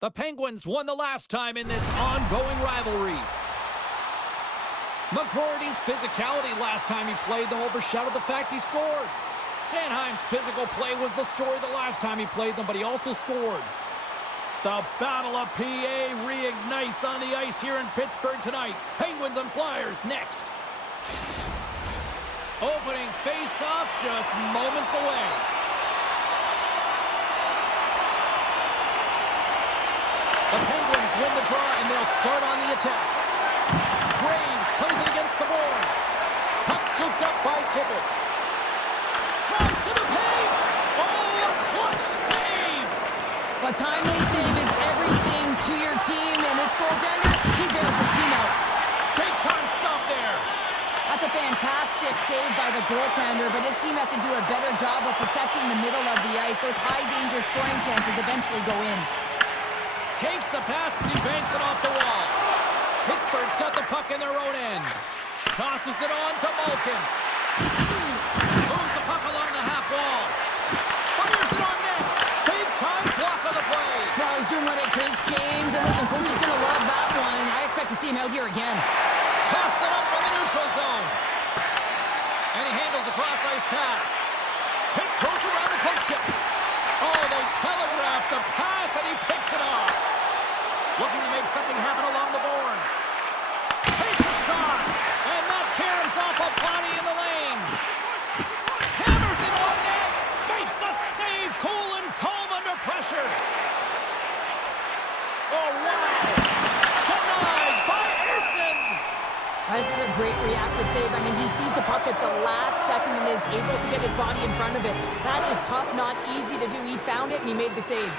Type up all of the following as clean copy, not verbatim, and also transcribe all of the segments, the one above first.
The Penguins won the last time in this ongoing rivalry. McGroarty's physicality last time he played them overshadowed the fact he scored. Sanheim's physical play was the story the last time he played them, but he also scored. The Battle of PA reignites on the ice here in Pittsburgh tonight. Penguins and Flyers next. Opening face-off just moments away. The Penguins win the draw, and they'll start on the attack. Graves plays it against the boards. Puck scooped up by Tippett. Drives to the paint. Oh, a clutch save! A timely save is everything to your team, and this goaltender, he bails his team out. Big-time stop there. That's a fantastic save by the goaltender, but his team has to do a better job of protecting the middle of the ice. Those high-danger scoring chances eventually go in. Takes the pass as he banks it off the wall. Pittsburgh's got the puck in their own end. Tosses it on to Malkin. Moves the puck along the half wall. Fires it on net. Big-time block on the play. Well, he's doing what it takes, James. And listen, coach is going to love that one. I expect to see him out here again. Toss it up from the neutral zone. And he handles the cross-ice pass. Tiptoes around the poke check. Oh, they telegraphed the pass, and he picks it off. Looking to make something happen along the boards. Takes a shot, and that caroms off a body in the lane. Hammers it on net. Makes the save. Cool and calm under pressure. Oh, wow. Denied by Erson. This is a great reactive save. I mean, he sees the puck at the last second and is able to get his body in front of it. That is tough, not easy to do. He found it, and he made the save.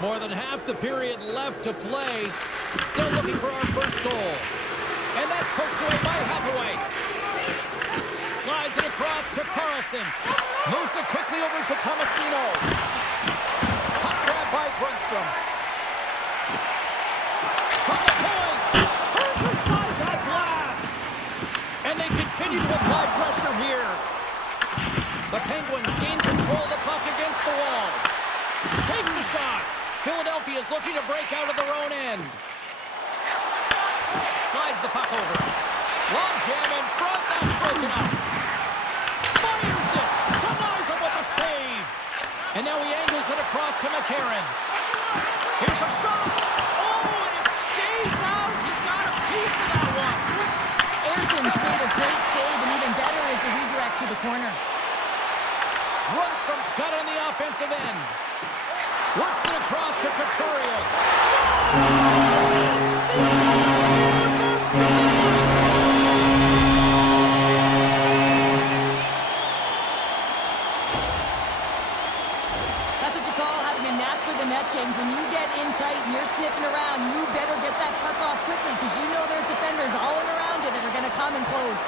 More than half the period left to play. Still looking for our first goal. And that's poked away by Hathaway. Slides it across to Carlson. Moves it quickly over to Tomasino. Puck grab by Grundstrom. From the point. Turns aside that blast. And they continue to apply pressure here. The Penguins gain control of the puck against the wall. Takes the shot. Philadelphia is looking to break out of their own end. Slides the puck over. Long jam in front. That's broken up. Fires it. Denies him with a save. And now he angles it across to McCarron. Here's a shot. Oh, and it stays out. He got a piece of that one. Erson's made a great save, and even better is the redirect to the corner. Grundstrom's got it on the offensive end. Works it across to Couturier. That's what you call having a knack for the net, James. When you get in tight and you're sniffing around, you better get that puck off quickly because you know there's defenders all around you that are going to come and close.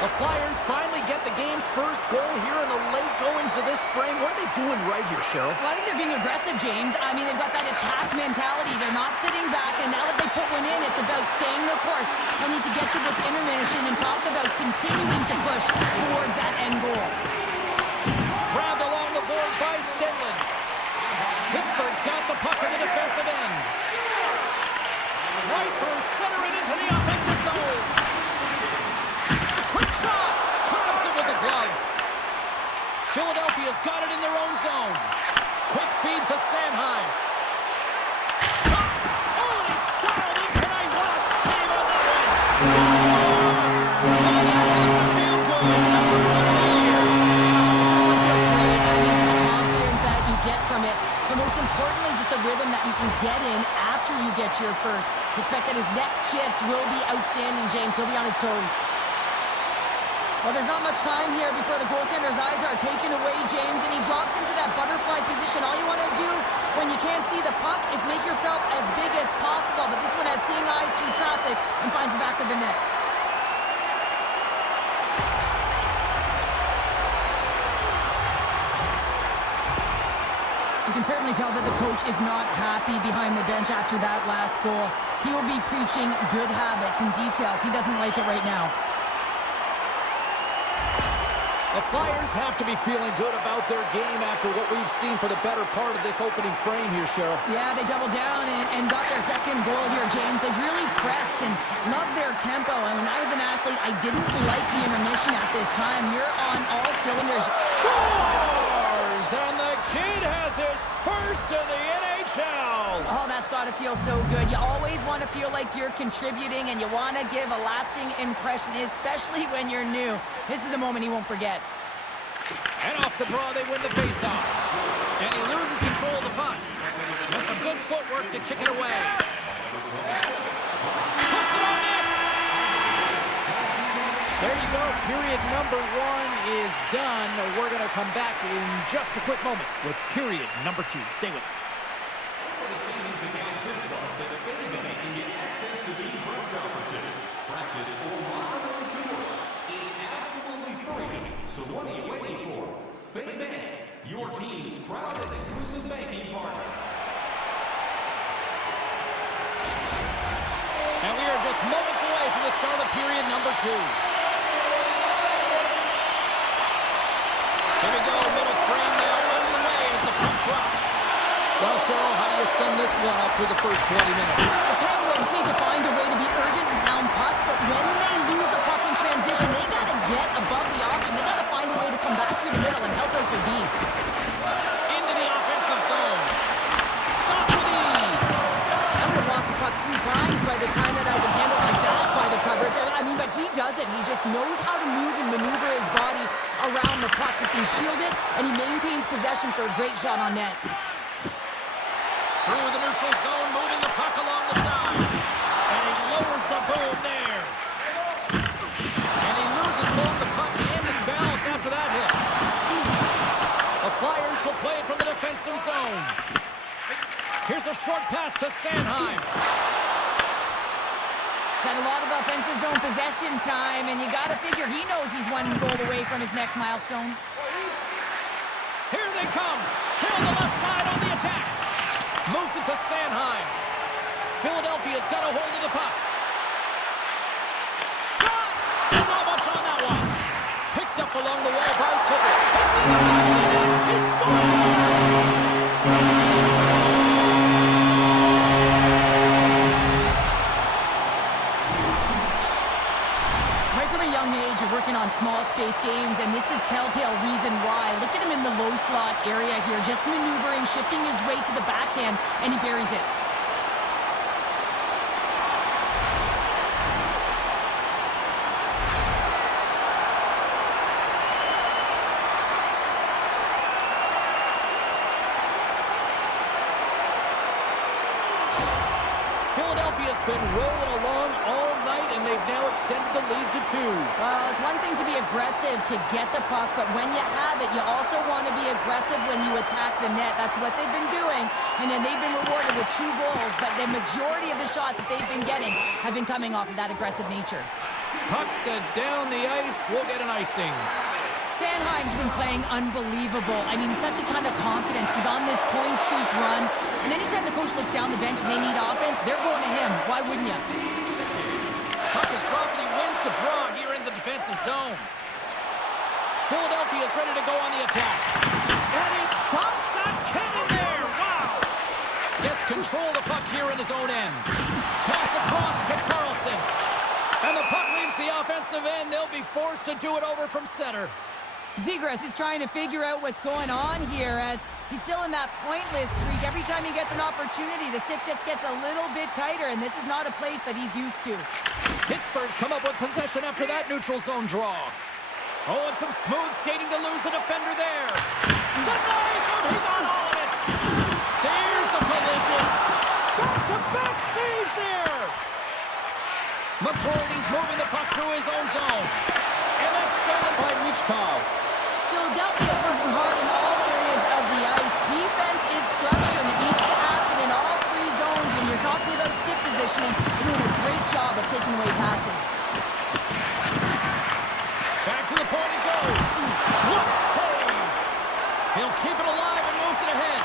The Flyers finally get the game's first goal here in the late goings of this frame. What are they doing right here, Cheryl? Well, I think they're being aggressive, James. I mean, they've got that attack mentality. They're not sitting back, and now that they put one in, it's about staying the course. I need to get to this intermission and talk about continuing to push towards that end goal. Grabbed along the boards by Stenlund. Pittsburgh's got the puck in the defensive end. Right through center and into the offensive zone. Quick shot. Grabs it with the glove. Philadelphia's got it in their own zone. Quick feed to Sanheim. Shot. Oh, and he's dialed in tonight. What a save on that one. So that has to feel good. Number one of the year. The first one feels great. I mean, just the confidence that you get from it. But most importantly, just the rhythm that you can get in after you get your first. Expect that his next shifts will be outstanding, James. He'll be on his toes. Well, there's not much time here before the goaltender's eyes are taken away, James, and he drops into that butterfly position. All you want to do when you can't see the puck is make yourself as big as possible, but this one has seeing eyes through traffic and finds the back of the net. You can certainly tell that the coach is not happy behind the bench after that last goal. He will be preaching good habits and details. He doesn't like it right now. The Flyers have to be feeling good about their game after what we've seen for the better part of this opening frame here, Cheryl. Yeah, they doubled down and got their second goal here, James. They really pressed and loved their tempo. And when I was an athlete, I didn't like the intermission at this time. You're on all cylinders. Scores! And the kid has his first in the NHL. Oh, that's got to feel so good. You always want to feel like you're contributing and you want to give a lasting impression, especially when you're new. This is a moment he won't forget. And off the draw, they win the faceoff. And he loses control of the puck. With some good footwork to kick it away. Puts it on net. There you go. Period number 1 is done. We're going to come back in just a quick moment with period number 2. Stay with us. So what are you waiting for? Fake Bank, your team's proud exclusive banking partner. And we are just moments away from the start of period number 2. Here we go, middle frame now underway as the puck drops. Well, Cheryl, how do you sum this one up through the first 20 minutes? The Penguins need to find a way to be urgent and pound pucks, but when they lose the puck in transition, they got to get above the option. They got to find a way to come back through the middle and help out their D. Into the offensive zone. Stop with ease. I would have lost the puck 3 times by the time that I would handle like that by the coverage. I mean, but he doesn't. He just knows how to move and maneuver his body around the puck. He can shield it, and he maintains possession for a great shot on net. Through the neutral zone, moving the puck along the side. And he lowers the boom there. And he loses both the puck and his balance after that hit. The Flyers will play it from the defensive zone. Here's a short pass to Sanheim. He's had a lot of offensive zone possession time, and you got to figure he knows he's 1 goal away from his next milestone. Here they come. Down the left side on the attack. Moves it to Sanheim. Philadelphia's got a hold of the puck. Shot! Not much on that one. Picked up along the wall by Tippett. It's in the back of the net. He scores! Right from a young age, you're working on small space games, and this is telltale reason why. Look at him in the low slot area here, just maneuvering, shifting his weight to the backhand, and he buries it. Philadelphia's been rolling along all night, and they've now extended the lead to 2. Well, it's one thing to be aggressive to get the puck, but when you have it, you also want to be aggressive when you attack the net. That's what they've been doing, and then they've been rewarded with 2 goals, but the majority of the shots that they've been getting have been coming off of that aggressive nature. Puck sent down the ice. We'll get an icing. Sanheim's been playing unbelievable. I mean, such a ton of confidence. He's on this point streak run, and anytime the coach looks down the bench and they need offense, they're going to him. Why wouldn't you? Puck is dropped, and he wins the draw here in the defensive zone. Philadelphia's ready to go on the attack. And he stops that cannon there. Wow. Gets control of the puck here in his own end. Pass across to Carlson. And the puck leaves the offensive end. They'll be forced to do it over from center. Zegras is trying to figure out what's going on here as he's still in that pointless streak. Every time he gets an opportunity, the stick just gets a little bit tighter, and this is not a place that he's used to. Pittsburgh's come up with possession after that neutral zone draw. Oh, and some smooth skating to lose the defender there. Denies him. He got all of it. There's a collision. Back-to-back saves there. McCourty's moving the puck through his own zone. And that's stolen by Wichkov. Philadelphia's working hard in all areas of the ice. Defense is structured. It needs to happen in all 3 zones. When you're talking about stick positioning, they're doing a great job of taking away passes. Back to the point it goes. Good save. He'll keep it alive and moves it ahead.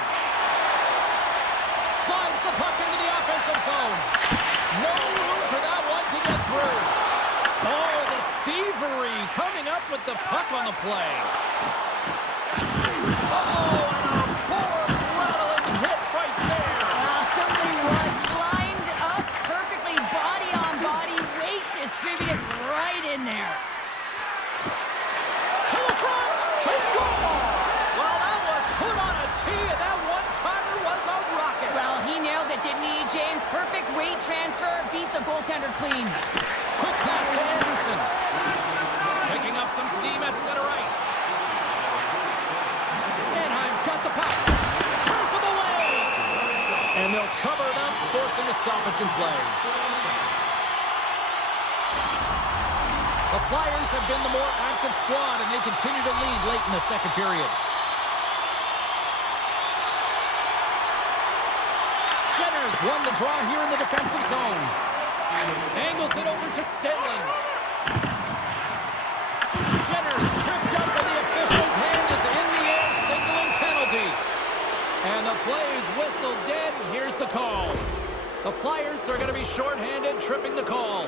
the puck on the play. Oh, and a board-rattling hit right there. Certainly was lined up perfectly, body on body, weight distributed right in there. To the front, they score! Well, that was put on a tee, and that one-timer was a rocket. Well, he nailed it, didn't he, James? Perfect weight transfer, beat the goaltender clean. Quick pass to Anderson. Picking up some steam at center ice. Sanheim's got the puck. Turns him away. And they'll cover it up, forcing a stoppage in play. The Flyers have been the more active squad, and they continue to lead late in the second period. Jenner's won the draw here in the defensive zone. Angles it over to Stenling. Jenner's tripped up, and the official's hand is in the air, signaling penalty. And the play is whistled dead. Here's the call. The Flyers are going to be shorthanded, tripping the call.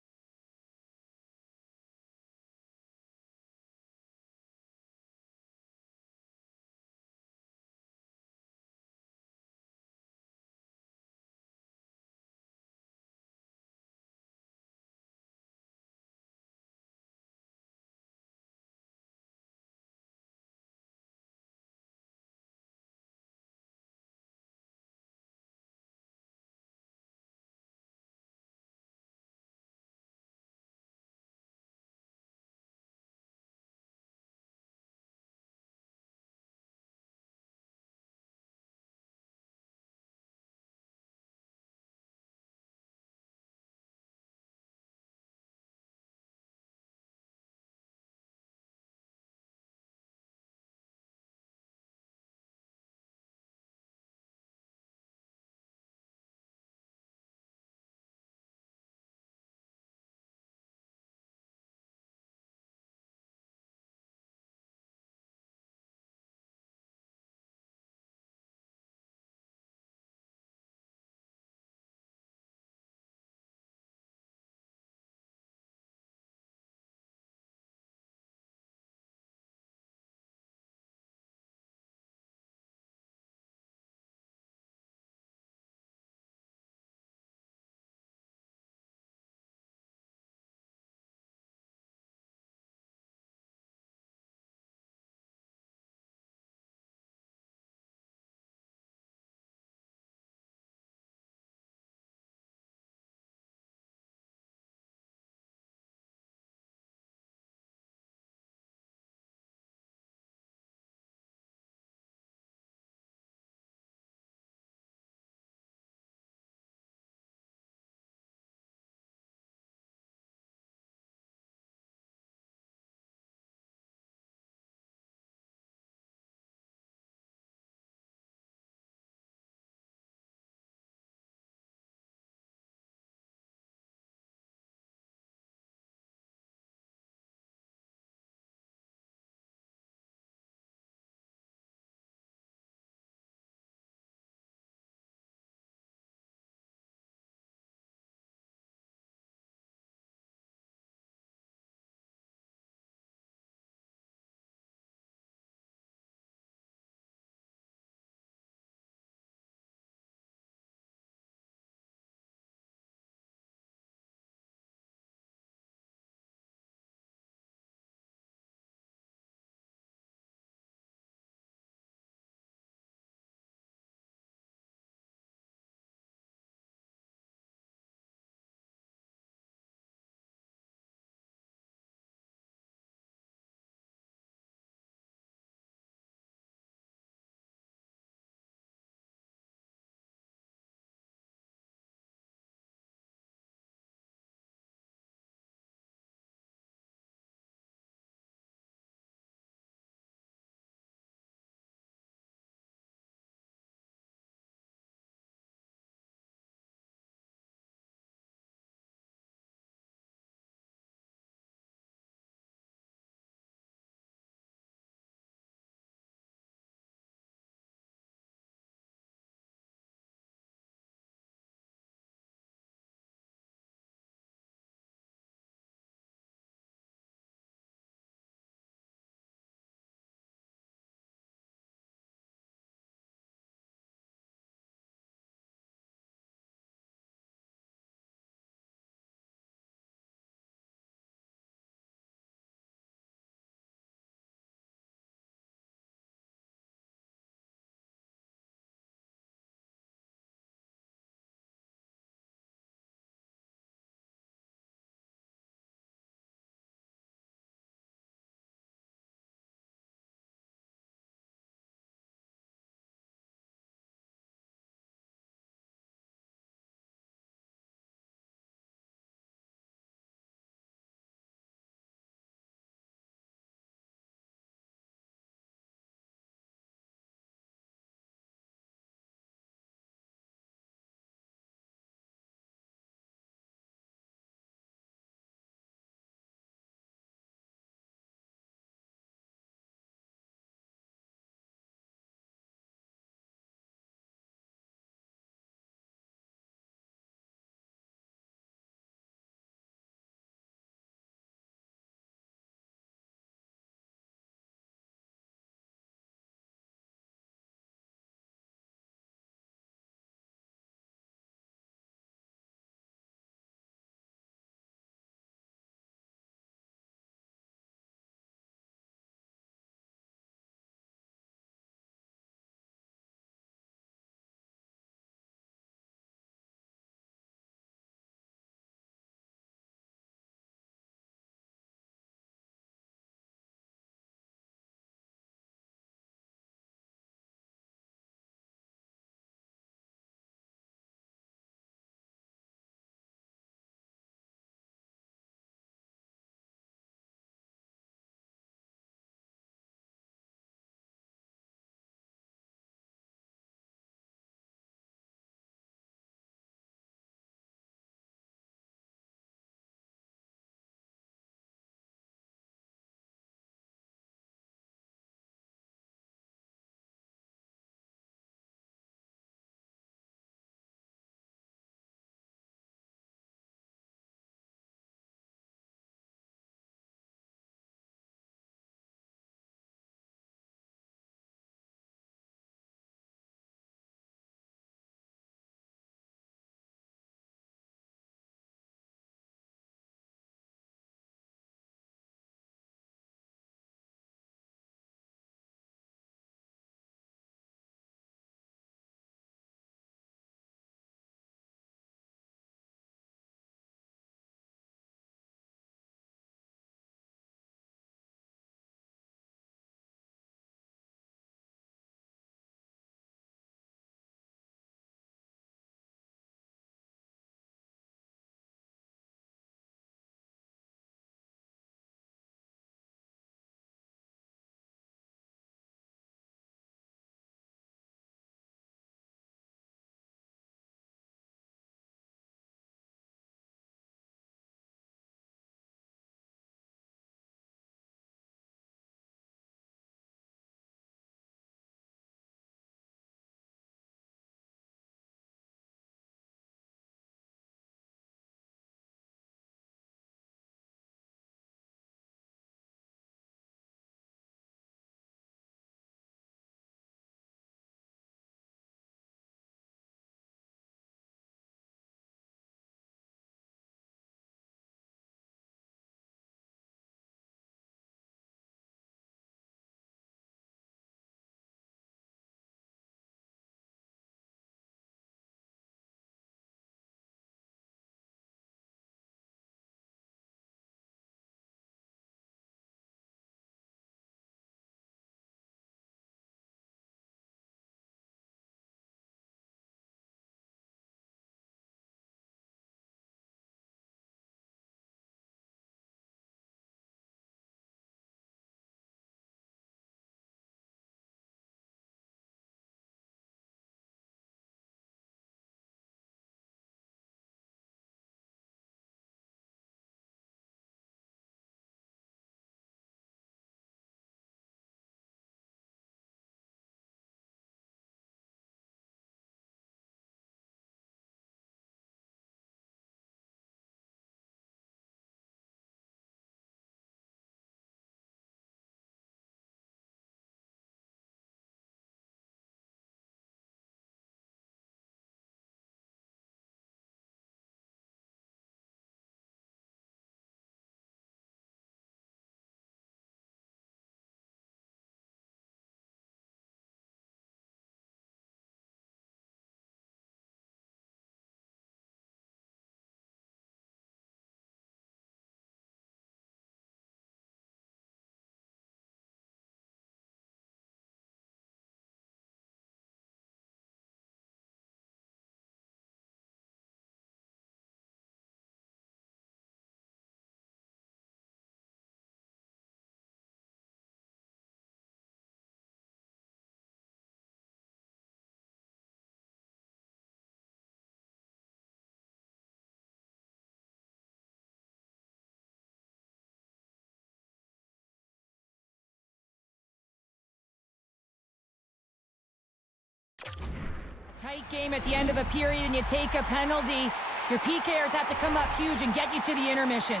tight game at the end of a period and you take a penalty, your PKers have to come up huge and get you to the intermission.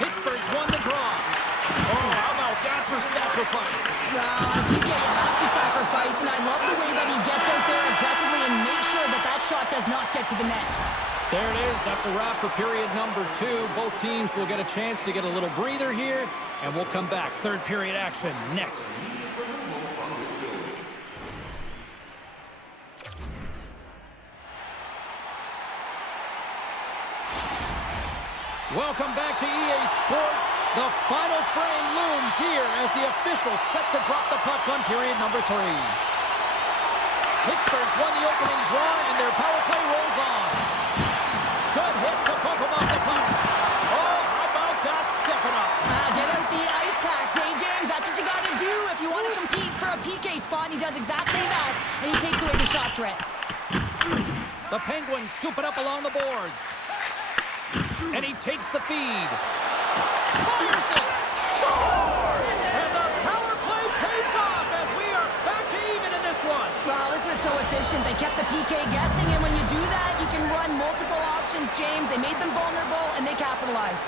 Pittsburgh's won the draw. Oh, how about that for sacrifice? Well, I think you have to sacrifice, and I love the way that he gets out there aggressively and makes sure that that shot does not get to the net. There it is. That's a wrap for period number 2. Both teams will get a chance to get a little breather here, and we'll come back. Third period action next. Welcome back to EA Sports. The final frame looms here as the officials set to drop the puck on period number 3. Pittsburgh's won the opening draw, and their power play rolls on. Good hit to pump him off the puck. Oh, how about that stepping up? Get out the ice packs, eh, James? That's what you got to do if you want to compete for a PK spot. He does exactly that, and he takes away the shot threat. The Penguins scoop it up along the boards. And he takes the feed. Fires it! Scores! And the power play pays off as we are back to even in this one. Well, this was so efficient. They kept the PK guessing, and when you do that, you can run multiple options, James. They made them vulnerable, and they capitalized.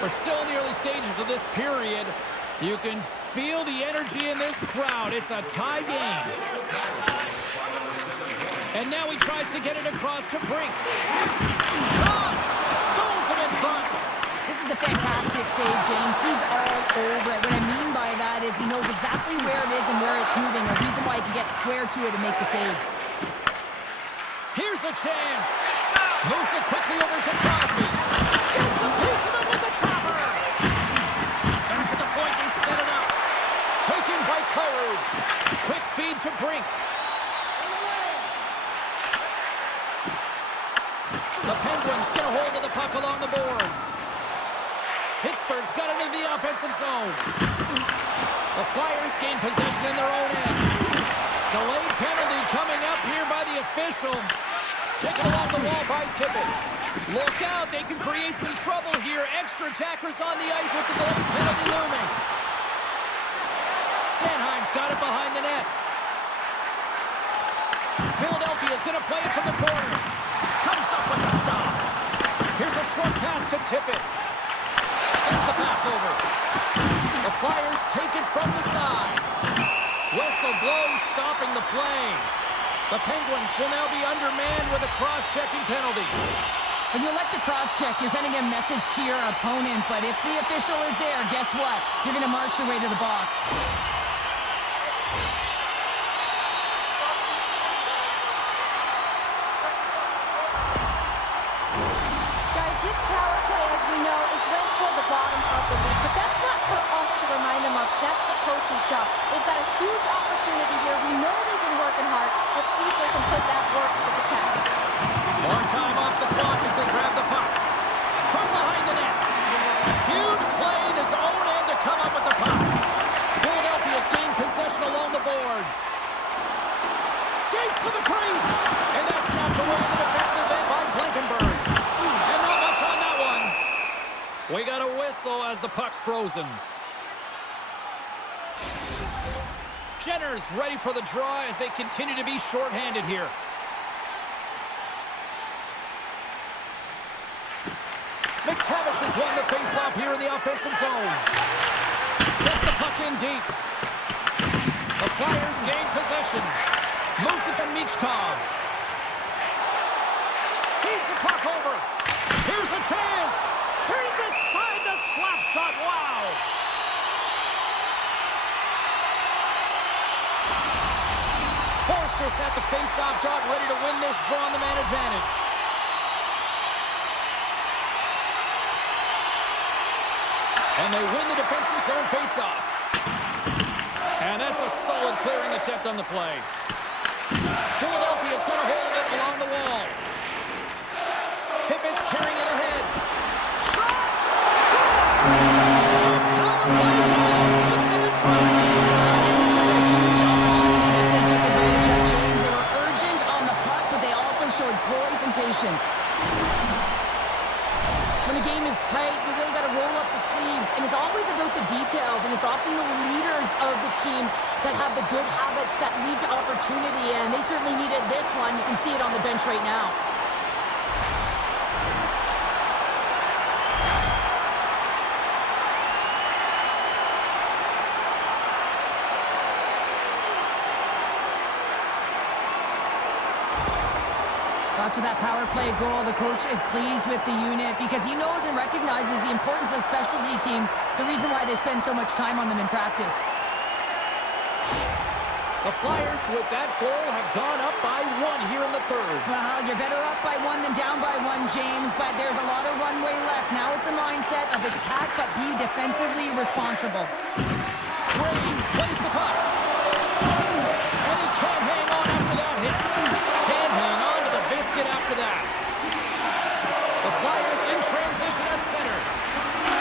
We're still in the early stages of this period. You can feel the energy in this crowd. It's a tie game. And now he tries to get it across to Brink. Stones him in front. This is a fantastic save, James. He's all over it. What I mean by that is he knows exactly where it is and where it's moving. A reason why he can get square to it and make the save. Here's a chance. Moves it quickly over to Crosby. Gets a piece of it with the chopper. Back at the point, they set it up. Taken by Koru. Quick feed to Brink. The Penguins get a hold of the puck along the boards. Pittsburgh's got it in the offensive zone. The Flyers gain possession in their own end. Delayed penalty coming up here by the official. Taken along the wall by Tippett. Look out, they can create some trouble here. Extra attackers on the ice with the delayed penalty looming. Sanheim's got it behind the net. Philadelphia's going to play it from the corner. Comes up with the stop. Here's a short pass to Tippett. Sends the pass over. The Flyers take it from the side. Whistle blows, stopping the play. The Penguins will now be undermanned with a cross-checking penalty. When you elect to cross-check, you're sending a message to your opponent, but if the official is there, guess what? You're going to march your way to the box. This power play, as we know, is ranked toward the bottom of the league, but that's not for us to remind them of. That's the coach's job. They've got a huge opportunity here. We know they've been working hard. Let's see if they can put that work to the test. More time off the clock as they grab the puck. From behind the net. Huge play in his own end to come up with the puck. Philadelphia's gained possession along the boards. Skates to the crease. And that's snapped away in the defensive end by Blankenberg. We got a whistle as the puck's frozen. Jenner's ready for the draw as they continue to be shorthanded here. McTavish has won the faceoff here in the offensive zone. Gets the puck in deep. The Flyers gain possession. Moves it to Michkov. Feeds the puck over. Here's a chance. Turns aside the slap shot. Wow. Forster's at the face-off dot, ready to win this draw on the man advantage. And they win the defensive zone face-off. And that's a solid clearing attempt on the play. Philadelphia's got a hold of it along the wall. Tippett's carrying it ahead. Shot! Power play goal puts them in front. This was a huge opportunity that they took advantage of, James. They were urgent on the puck, but they also showed poise and patience. When When the game is tight, you really got to roll up the sleeves, and it's always about the details, and it's often the leaders of the team that have the good habits that lead to opportunity, and they certainly needed this one. You can see it on the bench right now. After that power play goal, the coach is pleased with the unit because he knows and recognizes the importance of specialty teams. It's a reason why they spend so much time on them in practice. The Flyers, with that goal, have gone up by 1 here in the third. Well, you're better up by 1 than down by 1, James, but there's a lot of runway left. Now it's a mindset of attack, but be defensively responsible. Graves plays the puck. And he can't hang on after that hit. Can't hang on to the biscuit after that. The Flyers in transition at center.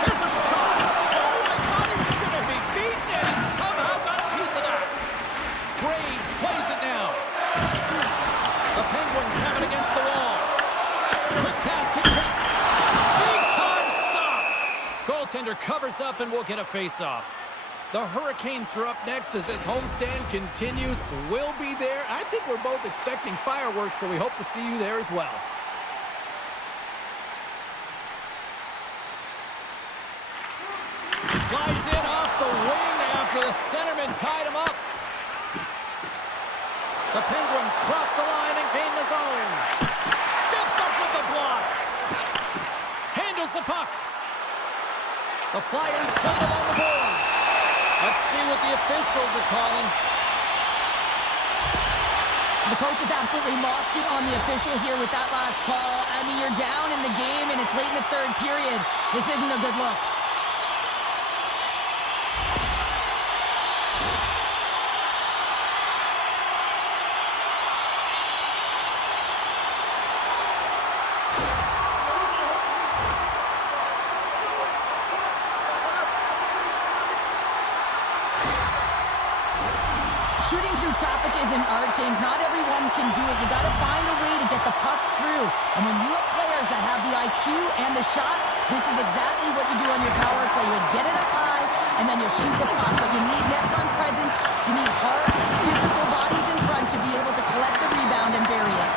There's a shot. Oh, I thought he was going to be beaten, and he somehow got a piece of that. Graves plays it now. The Penguins have it against the wall. Quick pass to Trent. Big time stop. Goaltender covers up and will get a face-off. The Hurricanes are up next as this homestand continues. We'll be there. I think we're both expecting fireworks, so we hope to see you there as well. Slides in off the wing after the centerman tied him up. The Penguins cross the line and gain the zone. Steps up with the block. Handles the puck. The Flyers play along the boards. Let's see what the officials are calling. The coach has absolutely lost it on the official here with that last call. I mean, you're down in the game, and it's late in the third period. This isn't a good look. Shooting through traffic is an art, James. Not everyone can do it. You got to find a way to get the puck through. And when you have players that have the IQ and the shot, this is exactly what you do on your power play. You get it up high, and then you shoot the puck. But you need net front presence. You need hard, physical bodies in front to be able to collect the rebound and bury it.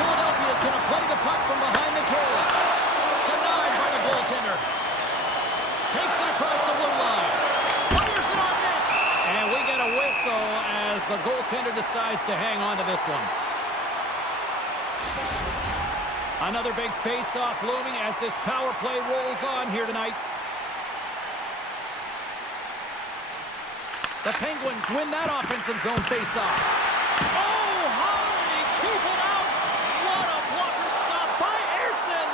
Philadelphia is going to play the puck from behind the cage. Denied by the goaltender. Takes it across the blue line. Fires it on net. And we get a whistle as the goaltender decides to hang on to this one. Another big face-off looming as this power play rolls on here tonight. The Penguins win that offensive zone face-off. Oh, how did he keep it out? What a blocker stop by Ersson.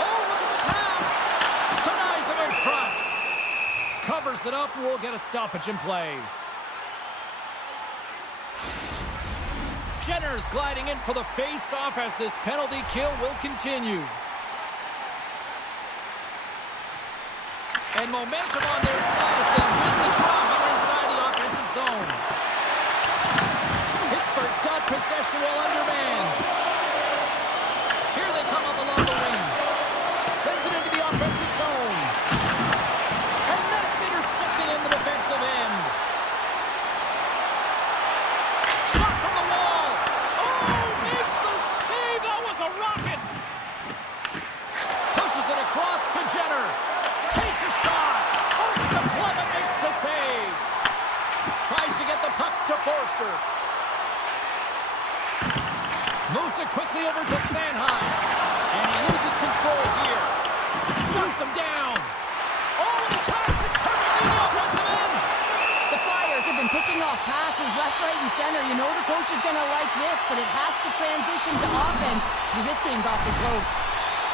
Oh, look at the pass. Denies him in front. Covers it up. We'll get a stoppage in play. Jenner's gliding in for the face-off as this penalty kill will continue. And momentum on their side as they win the draw here inside the offensive zone. Pittsburgh's got possession while undermanned. Here they come up along the wing. Sends it into the offensive zone. And that's intercepted in the defensive end. Shot from the wall. Oh, makes the save. That was a rocket. Pushes it across to Jenner. Takes a shot. Over the glove and makes the save. Tries to get the puck to Forster. Moves it quickly over to Sanheim. And he loses control here. Shuts him down. Oh, and he tracks it perfectly in the offensive end. The Flyers have been picking off passes left, right, and center. You know the coach is going to like this, but it has to transition to offense because this game's awfully close.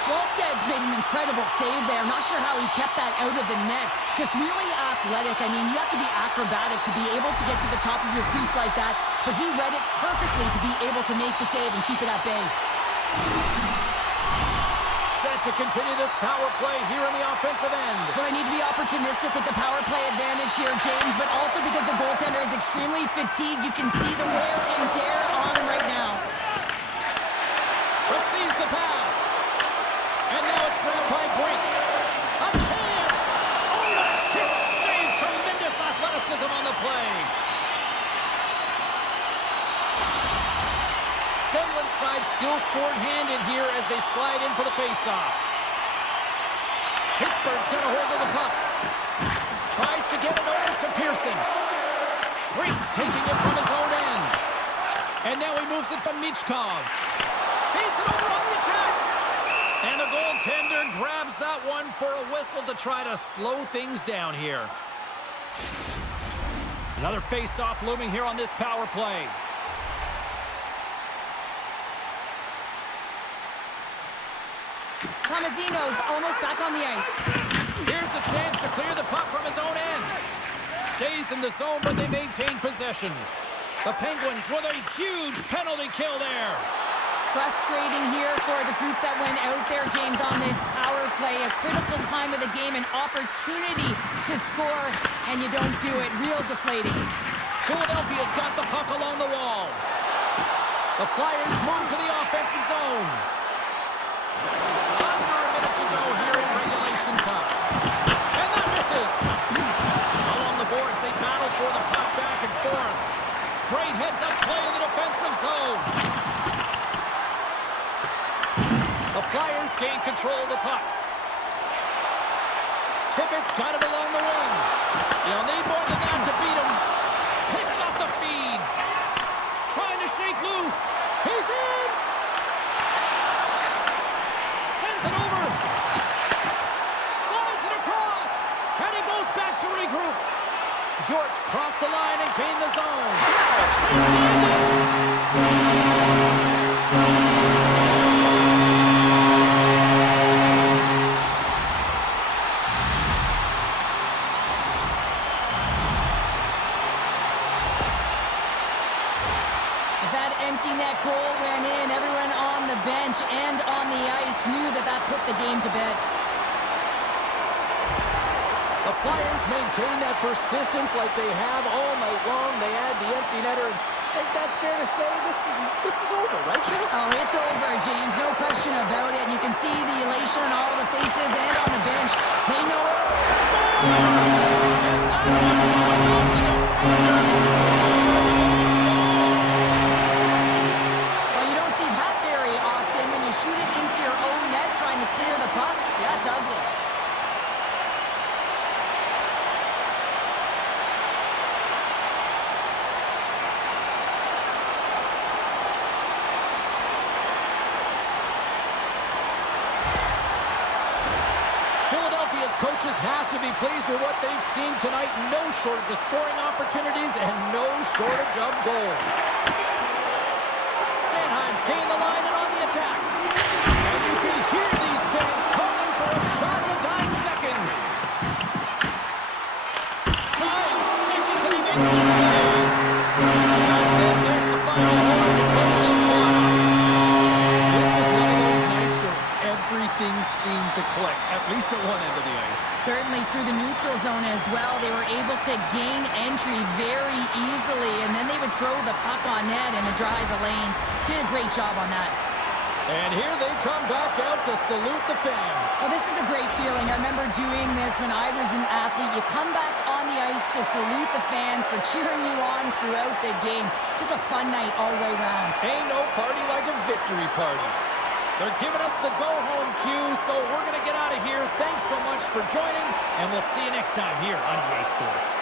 Wallsted's made an incredible save there. Not sure how he kept that out of the net. Just really athletic. I mean, you have to be acrobatic to be able to get to the top of your crease like that, but he read it perfectly to be able to make the save and keep it at bay. Set to continue this power play here in the offensive end. Well, they need to be opportunistic with the power play advantage here, James, but also because the goaltender is extremely fatigued. You can see the wear and tear on him right now. Receives the pass. And side still short-handed here as they slide in for the face-off. Pittsburgh's got a hold of the puck. Tries to get it over to Pearson. Briggs taking it from his own end. And now he moves it to Michkov. Feeds it over on the attack. And the goaltender grabs that one for a whistle to try to slow things down here. Another face-off looming here on this power play. Tomasino's almost back on the ice. Here's a chance to clear the puck from his own end. Stays in the zone, but they maintain possession. The Penguins with a huge penalty kill there. Frustrating here for the group that went out there, James, on this power play. A critical time of the game, an opportunity to score, and you don't do it. Real deflating. Philadelphia's got the puck along the wall. The Flyers move to the offensive zone. Under a minute to go here in regulation time. And that misses. Along the boards, they battle for the puck back and forth. Great heads-up play in the defensive zone. The Flyers gain control of the puck. Tippett's got it along the wing. He'll need more than that to beat him. Picks off the feed. Trying to shake loose. He's in. Sends it over. Slides it across. And he goes back to regroup. York's crossed the line and gained the zone. Chase to end it. Empty net goal went in. Everyone on the bench and on the ice knew that that put the game to bed. The Flyers maintain that persistence like they have all night long. They add the empty netter. I think that's fair to say. This is over, right, Jim? Oh, it's over, James. No question about it. You can see the elation on all the faces and on the bench. They know it. Well, you don't see that very often when you shoot it into your own net trying to clear the puck. That's ugly. Philadelphia's coaches have to be pleased with what they've seen tonight. No shortage of scoring opportunities and no shortage of goals. Sanheim's gained the line and on the attack. And you can hear these fans calling for a shot in the dying seconds. Dying seconds and he makes the save. That's it. There's the final horn to close this one. This is one of those nights where everything seemed to click, at least at one end of the ice. Certainly through the neutral zone as well. They were able to gain entry very easily, and then they would throw the puck on net and drive the lanes. Did a great job on that. And here they come back out to salute the fans. Well, this is a great feeling. I remember doing this when I was an athlete. You come back on the ice to salute the fans for cheering you on throughout the game. Just a fun night all the way around. Ain't no party like a victory party. They're giving us the go-home cue, so we're going to get out of here. Thanks so much for joining, and we'll see you next time here on EA Sports.